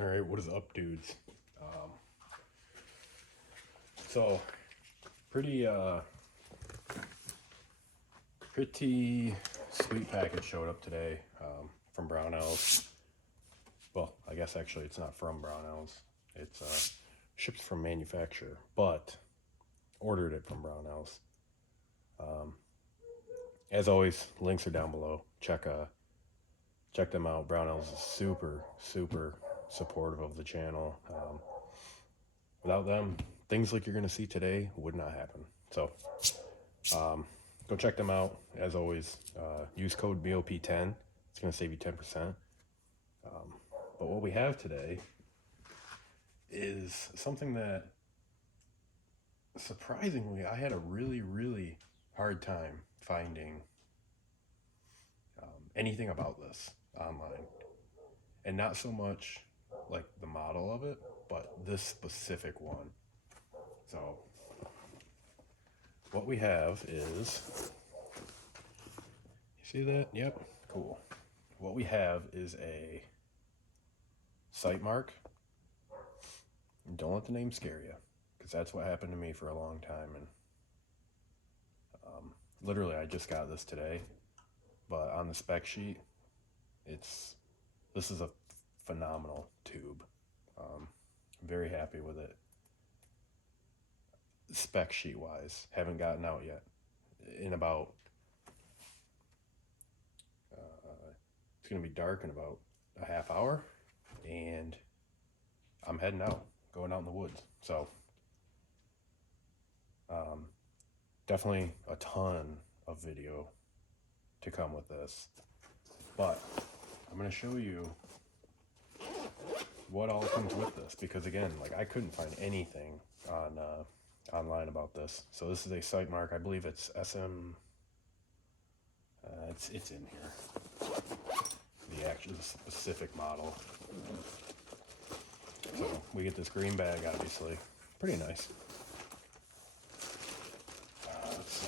All right, what is up, dudes? So pretty pretty sweet package showed up today from Brownells. Well, I guess actually it's not from Brownells. It's shipped from manufacturer, but ordered it from Brownells. As always, links are down below. Check them out. Brownells is super supportive of the channel. Without them, things like you're gonna see today would not happen. So go check them out. As always, use code BOP10. It's going to save you 10%. But what we have today is something that, surprisingly, I had a really hard time finding anything about this online. And not so much like the model of it, but this specific one. So what we have is, you see that? Yep, cool. What we have is a Sightmark. Don't let the name scare you, because that's what happened to me for a long time. And literally, I just got this today, but on the spec sheet, this is a phenomenal tube. Very happy with it. Spec sheet wise, haven't gotten out yet. In about, it's gonna be dark in about a half hour, and I'm heading out, going out in the woods. So definitely a ton of video to come with this, but I'm going to show you what all comes with this, because again, like, I couldn't find anything on online about this. So this is a Sightmark. I believe it's SM, it's in here, the actual specific model. So we get this green bag, obviously pretty nice. Let's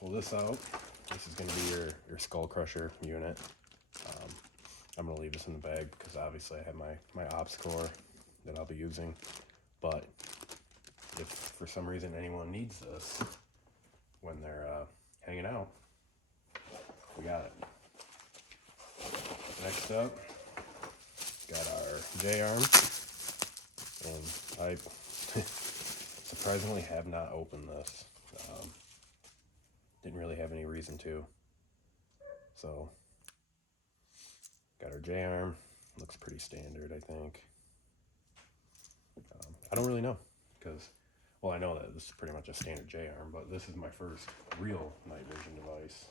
pull this out. This is going to be your skull crusher unit. I'm going to leave this in the bag because obviously I have my ops core that I'll be using. But if for some reason anyone needs this when they're hanging out, we got it. Next up, got our J-arm. And I surprisingly have not opened this. Didn't really have any reason to. So, got our J-arm. Looks pretty standard, I think. I don't really know, because, well, I know that this is pretty much a standard J-arm, but this is my first real night vision device.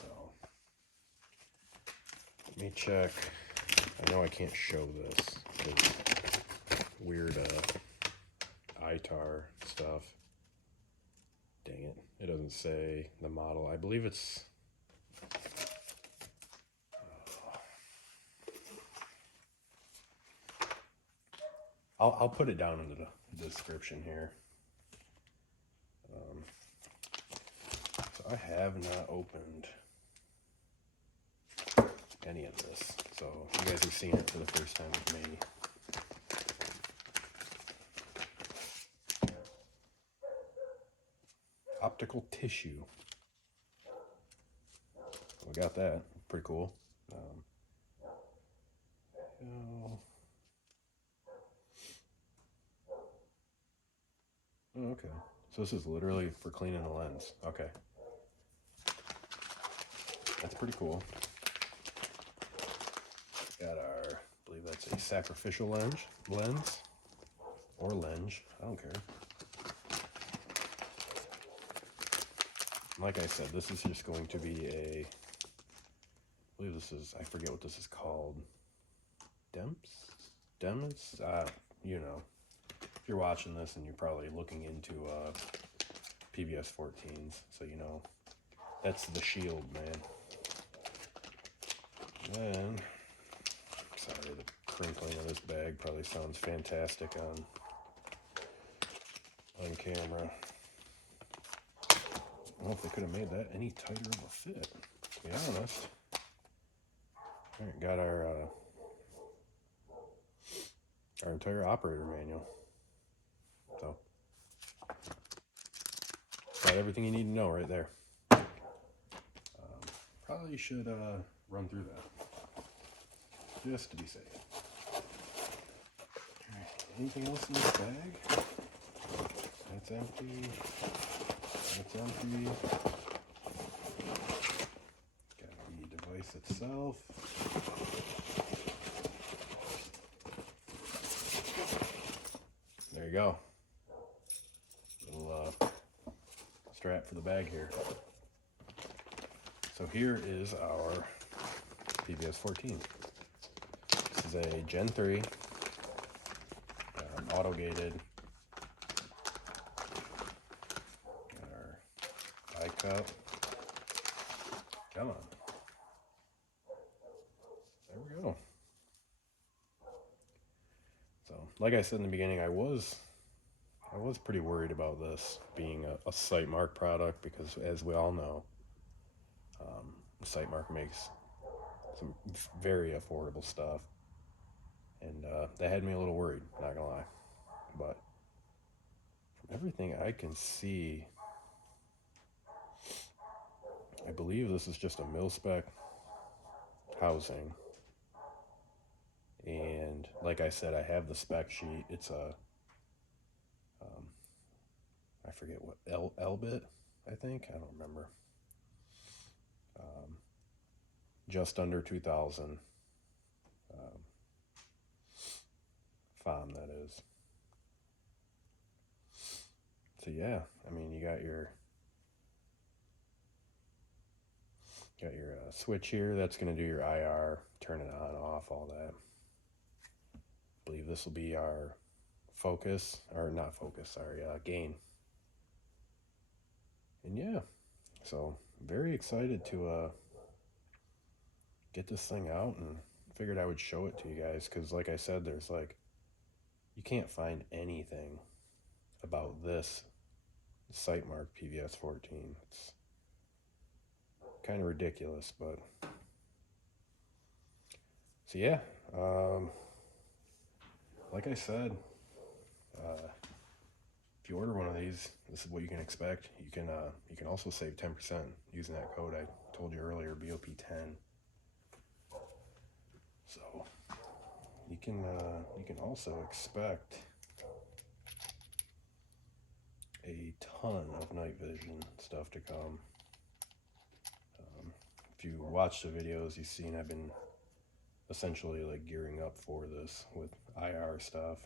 So, let me check. I know I can't show this because weird ITAR stuff. Dang it, it doesn't say the model. I believe it's, I'll put it down in the description here. So I have not opened any of this, so you guys are seeing it for the first time with me. Optical tissue. We got that. Pretty cool. Oh, okay. So this is literally for cleaning the lens. Okay. That's pretty cool. Got our, I believe that's a sacrificial lens. Or lens. I don't care. Like I said, this is just going to be a, I believe this is, I forget what this is called. Dems? You know, if you're watching this and you're probably looking into pvs14s, so you know, that's the shield, man. Then, sorry, the crinkling of this bag probably sounds fantastic on camera. I don't know if they could have made that any tighter of a fit, to be honest. All right, got our our entire operator manual. So, got everything you need to know right there. Probably should run through that, just to be safe. Alright, anything else in this bag? That's empty. That's empty. Got the device itself. There you go. Little strap for the bag here. So here is our pvs14. This is a Gen 3 auto-gated. Got our eye cup. Come on. There we go. So, like I said in the beginning, I was pretty worried about this being a Sightmark product because, as we all know, Sightmark makes some very affordable stuff, and that had me a little worried, not gonna lie. But from everything I can see, I believe this is just a mil-spec housing, and like I said, I have the spec sheet. It's a I forget what L-bit, I think, I don't remember. Just under 2,000 FOM, that is. So yeah, I mean, you got your switch here. That's going to do your IR, turn it on, off, all that. I believe this will be our focus, or not focus, sorry, gain. And yeah, so very excited to get this thing out, and figured I would show it to you guys because, like I said, there's like, you can't find anything about this Sightmark pvs14. It's kind of ridiculous, but so yeah, like I said, if you order one of these, this is what you can expect. You can also save 10% using that code I told you earlier, BOP10. So you can also expect a ton of night vision stuff to come. If you watch the videos, you've seen I've been essentially like gearing up for this with IR stuff.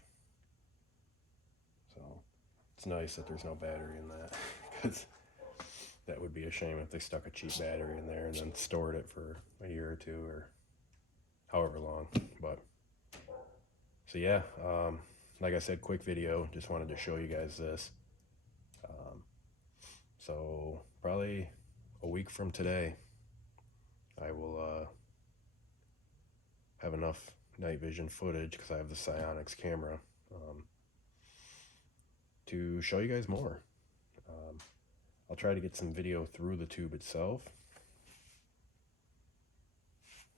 So it's nice that there's no battery in that, because that would be a shame if they stuck a cheap battery in there and then stored it for a year or two or however long. But so yeah, like I said, quick video, just wanted to show you guys this. So probably a week from today, I will have enough night vision footage, because I have the Psionics camera, to show you guys more. I'll try to get some video through the tube itself,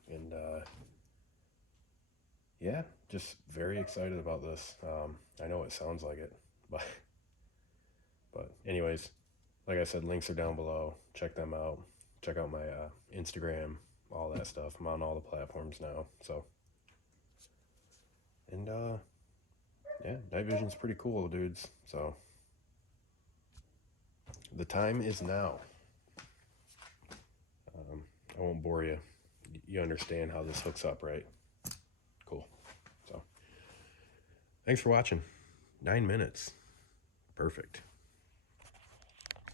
and yeah, just very excited about this. I know it sounds like it, but anyways, like I said, links are down below. Check them out. Check out my Instagram, all that stuff. I'm on all the platforms now. So, and yeah, night vision's pretty cool, dudes. So the time is now. I won't bore you. You understand how this hooks up, right? Cool. So thanks for watching. 9 minutes. Perfect.